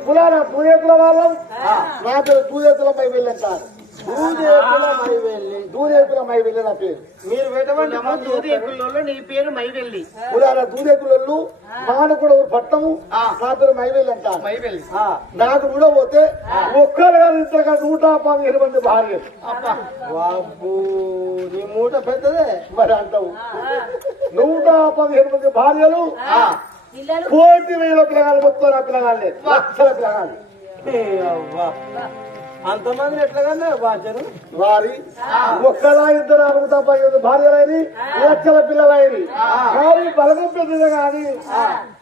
పురాణ దూరేకుల వాళ్ళం నా పేరు దూరేకుల మై వెళ్ళంటారు దూదేకుల మైవెల్లి. దూరేకుల మై వెళ్ళి నా పేరు. మీరు చేస్తారు? నీ పేరు మైవెల్లి పురాణ దూరేకులలో మానకుడు పట్టము నా పేరు మై మైవెల్లి ఆ, నాకు కూడా పోతే ఒక్కరు కాదు ఇంతగా నూట పదిహేను మంది భార్య నీ మూట పెద్దదే. మరి అంటావు. నూట పదిహేను మంది భార్యలు కోటి వేల పిల్లగాలు మొత్తం నా పిల్లగాళ్ళే లక్షల పిల్లగాలు. అంతమంది ఎట్లాగానే బాధ్యను వారి ఒక్కలా ఇద్దరు పదిహేను భార్యలైన లక్షల పిల్లలైన. కానీ బలగం పెద్దది కానీ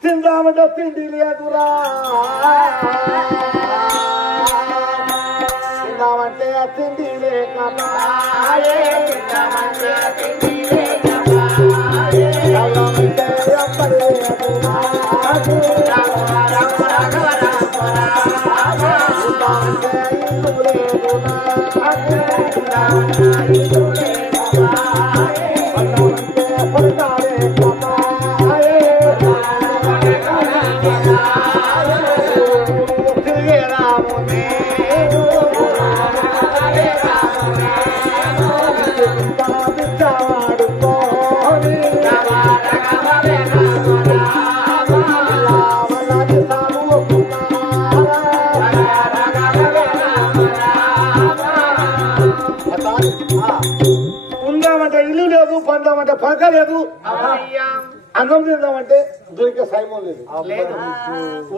తిందామంటే తిండి లేదురా. తిందామంటే తిండి లేక మాయే. తాగామంటే తిందామంటే లేదు పందామంటే పలక లేదు. అన్నం తిందామంటే దొరికే సైమం లేదు.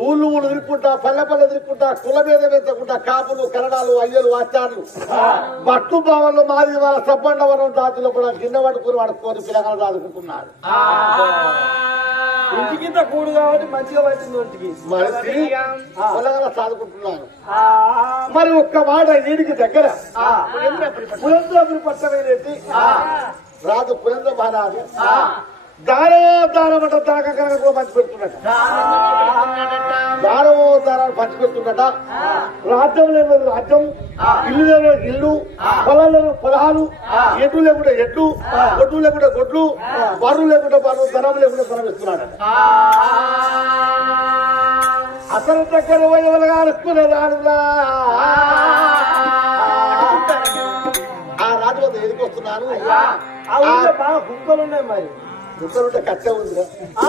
ఊళ్ళు ఊళ్ళు తిరుక్కుంటా పల్లె పల్లె తిరుక్కుంటా కుల మీద పెంచకుండా కాపులు కన్నడాలు అయ్యలు ఆచార్లు బట్టు భావంలో మాది వాళ్ళ సబ్బండవరం జాతిలో కూడా గిన్నె పట్టుకుని పడుకొని పిల్లగాలు దాదుకుంటున్నారు ఇంటికింత కూడు కాబట్టి మంచిగా పట్టింది ఒంటికి. మరి ఒక్క మాట వీడికి దగ్గర. పట్టమైనది రాదు పురంద్ర మహారాజు. దానవో దానమట దాక కనుక కూడా పంచి పెడుతున్నట దానవో దానాన్ని పంచి పెడుతున్నట రాజ్యం లేని రాజ్యం ఇల్లు లేని ఇల్లు పొలాలు లేని పొలాలు ఎడ్లు లేకుండా ఎడ్లు గొడ్లు లేకుండా గొడ్లు బరువు లేకుండా బరువు ధనం లేకుండా ధనం ఇస్తున్నాడు అతని దగ్గర వయవలుగా అనుకునే ఆ. రాజు వద్ద ఎదిగి వస్తున్నాను? ఆ ఊళ్ళో బాగా కుక్కలు ఉన్నాయి మరి కుక్కలుంటే కట్టె ఉందిరా ఆ,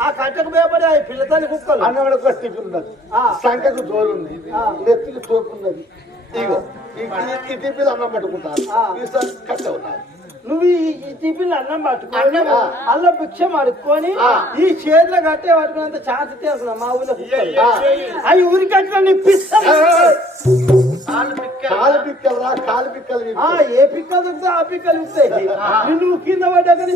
ఆ కట్టకు భయపడి ఆ పిల్లతల్లి కుక్కలు అన్నం కూడా టిఫిన్ ఉన్నది ఆ. సంఖ్యకు జోలు ఉంది ఆ. నెత్తికి తోపున్నది ఇగో ఈ ఈ- ఈ టిఫిన్ అన్నం పట్టుకుంటారు ఆ. కట్టె ఉన్నారు నువ్వు ఈ ఈ టిఫిన్ అన్నం పట్టుకొని అన్నం? అల్ల భిక్షం అడుక్కొని ఆ. ఈ చేతిలో కట్టే పట్టుకున్నంత ఛాన్స్ తీసుకున్నా మా ఊళ్ళో కుక్కలు ఆ. అవి ఊరికి వచ్చిన నీ కాలు పిక్కలు రా కాలు పిక్కలు ఆ, ఏ పిక్కలు దొరికితే ఆ పిక్కలు ఇస్తాయి నువ్వు కింద పడ్డాక నీ.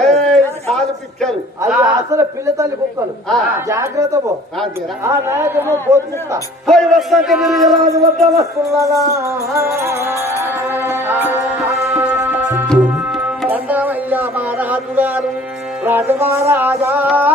ఏయ్, కాలు పిక్కలు. అది అసలు పిల్లతల్లి కుక్కలు. ఆ. జాగ్రత్త పో. ఆ, నాయకము పోతున్నా పోయి వస్తాక మీరు రాజు వద్ద వస్తున్నారా? దండమయ్య మహారాజు గారు రాజమహారాజా నీకు.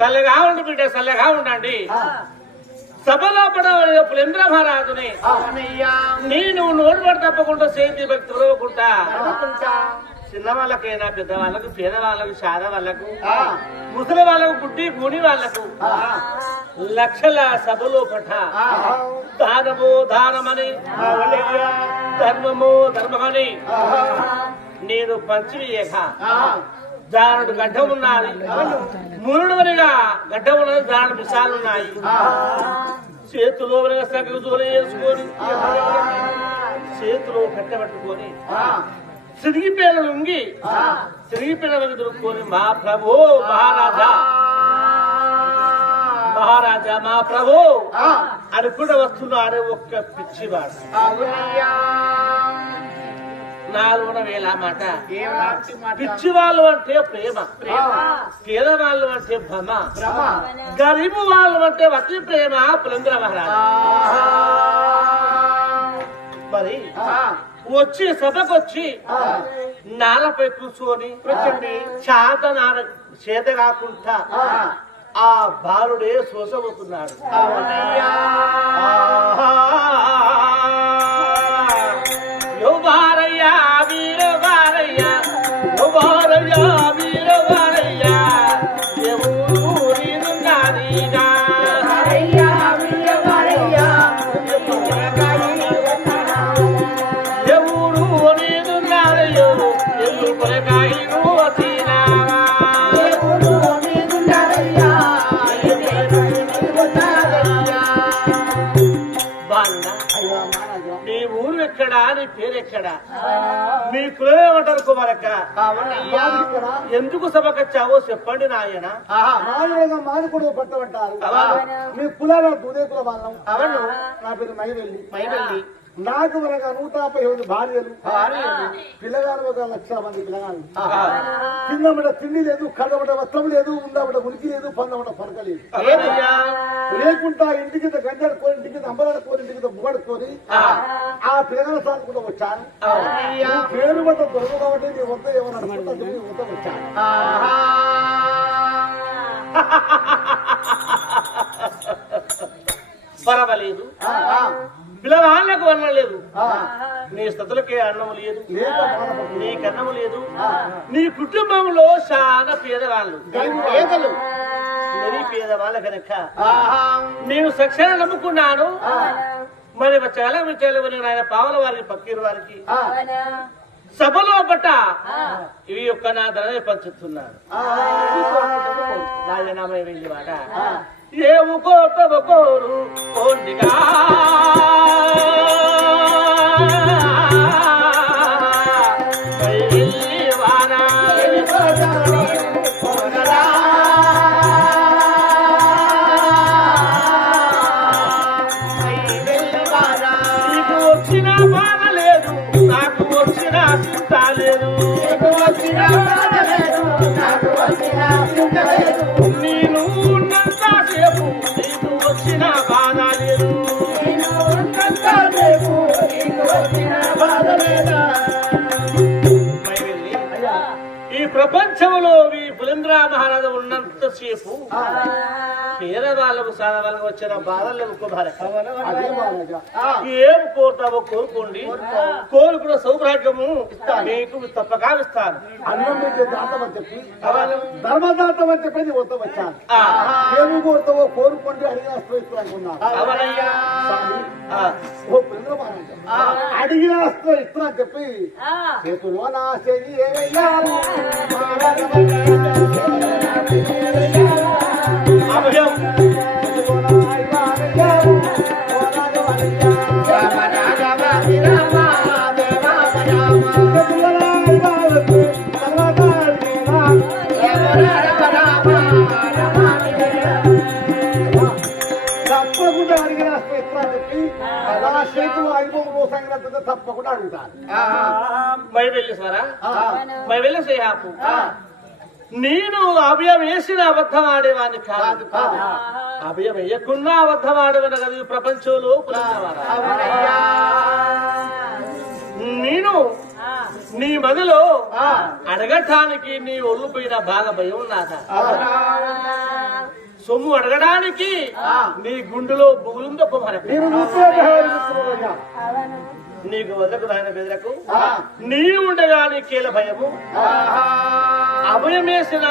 చల్లగా ఉండు బిడ్డ చల్లగా ఉండండి. సభలో పడవ పులేంద్ర మహారాజుని నేను నోటు పడి తప్పకుండా సేంద్రియ భక్తి ఉరవకుండా చిన్న వాళ్ళకైనా పెద్ద వాళ్ళకు పేద వాళ్ళకు శాద వాళ్ళకు ముసలి వాళ్ళకు పుట్టి గుని వాళ్ళకు లక్షల సభలో పట దానము దానమని ధర్మము ధర్మమని. నేను పంచివేయక దారుడు గడ్డ ఉన్నది. మునుడువనిగా గడ్డ ఉన్నది దారుడు విషాలు ఉన్నాయి. చేతిలో సగం వేసుకొని చేతిలో కట్టబట్టుకొని సిరిగిపోయిన ఉంగి సిరిగిపోయిన దొరుకుకొని మా ప్రభు మహారాజా మహారాజా మా ప్రభు ఆ, అనుకున్న వస్తున్నాడే ఒక్క పిచ్చివాడు. నాలుగున వేల మాట? పిచ్చి వాళ్ళు అంటే ప్రేమ. ప్రేమ, పేద వాళ్ళు అంటే భ్రమ. గరీబు వాళ్ళు అంటే వతి ప్రేమ. పులంద్ర మహారాజా. మరి వచ్చి సభకు వచ్చి. నాలపై కూర్చొని. చేత నార చేత కాకుండా ఆ, బాలుడే శోసపోతున్నాడు ఊరు ఎక్కడా నీ పేరు ఎక్కడా మీ కులం ఏమంటారు కుమారక్క ఎందుకు సభకొచ్చావో చెప్పండి నాయన. మానుకుడు పట్టమంటారు. మీ కులాల దుదే కుల వాళ్ళం అవును. నా పేరు మైవెల్లి. మైవెల్లి. నాకు మనగా నూట యాభై మంది భార్యలు. పిల్లగాలు ఒక లక్ష మంది పిల్లగాలు. కిందమట తిండి లేదు కడమట వస్త్రం లేదు ఉండమట ఉనికి లేదు పందమట పలక లేదు అవునయ్యా. లేకుంటా ఇంటికి గంజాడుకొని ఇంటికి అంబలాడుకొని ఇంటికి బుగడుకొని ఆ. ఆ పిల్లగాల సాగుకుంటూ వచ్చాను పేరు బట్ట దొరక కాబట్టి నీ వద్ద ఏమన్నా వద్ద వచ్చాను. పర్వాలేదు. పిల్లవాళ్ళకు అన్నం లేదు. నీ స్థుతులకే అన్నం లేదు. నీ కన్నము లేదు. నీ కుటుంబంలో చాలా పేదవాళ్ళు. పేదవాళ్ళ కనుక. నేను సక్షణ నమ్ముకున్నాను. మరి చాలా విచారాలు ఆయన పావుల వారికి పక్కీరు వారికి. సభలో బట్ట ఇవి యొక్క నా ధనని పంచుతున్నాను రాజనామా వెళ్ళి వాడ ఏవు కోట ప్రపంచంలో ఈ పులేంద్ర మహారాజు ఉన్నంత సేపు పేదవాళ్ళకు సాధవాళ్ళకు వచ్చిన బాధలు ఏం కోరుతావో కోరుకోండి. కోరుకున్న సౌభాగ్యము మీకు తప్పక ఇస్తాను. అన్నం దాతమని చెప్పి ధర్మదాతమని చెప్పి నీ వద్ద వచ్చాను. ఆ, ఏమి కోరుతావో కోరుకోండి అడిగిన అనుకున్నాను అడిగిన ఆశ్రయం ఇస్తున్నా అని చెప్పి చేతులు నా చెయ్యి ఏమయ్యారు అభయం తప్పకుండా శ్రీహాపు నేను అభయం వేసిన అబద్ధం ఆడేవాడిని కాదు. అభయం వేయకున్నా అబద్ధం ఆడేవాడు కదా ఈ ప్రపంచంలో. నేను నీ మదిలో అడగటానికి నీ ఒళ్ళు పోయిన బాగా భయం నాదా సొమ్ము అడగడానికి నీ గుండెలో బుగులుందో. నీకు వదలకు నాయన బెదరకు నీ ఉండగా నీ కీల భయము అభయం వేసిన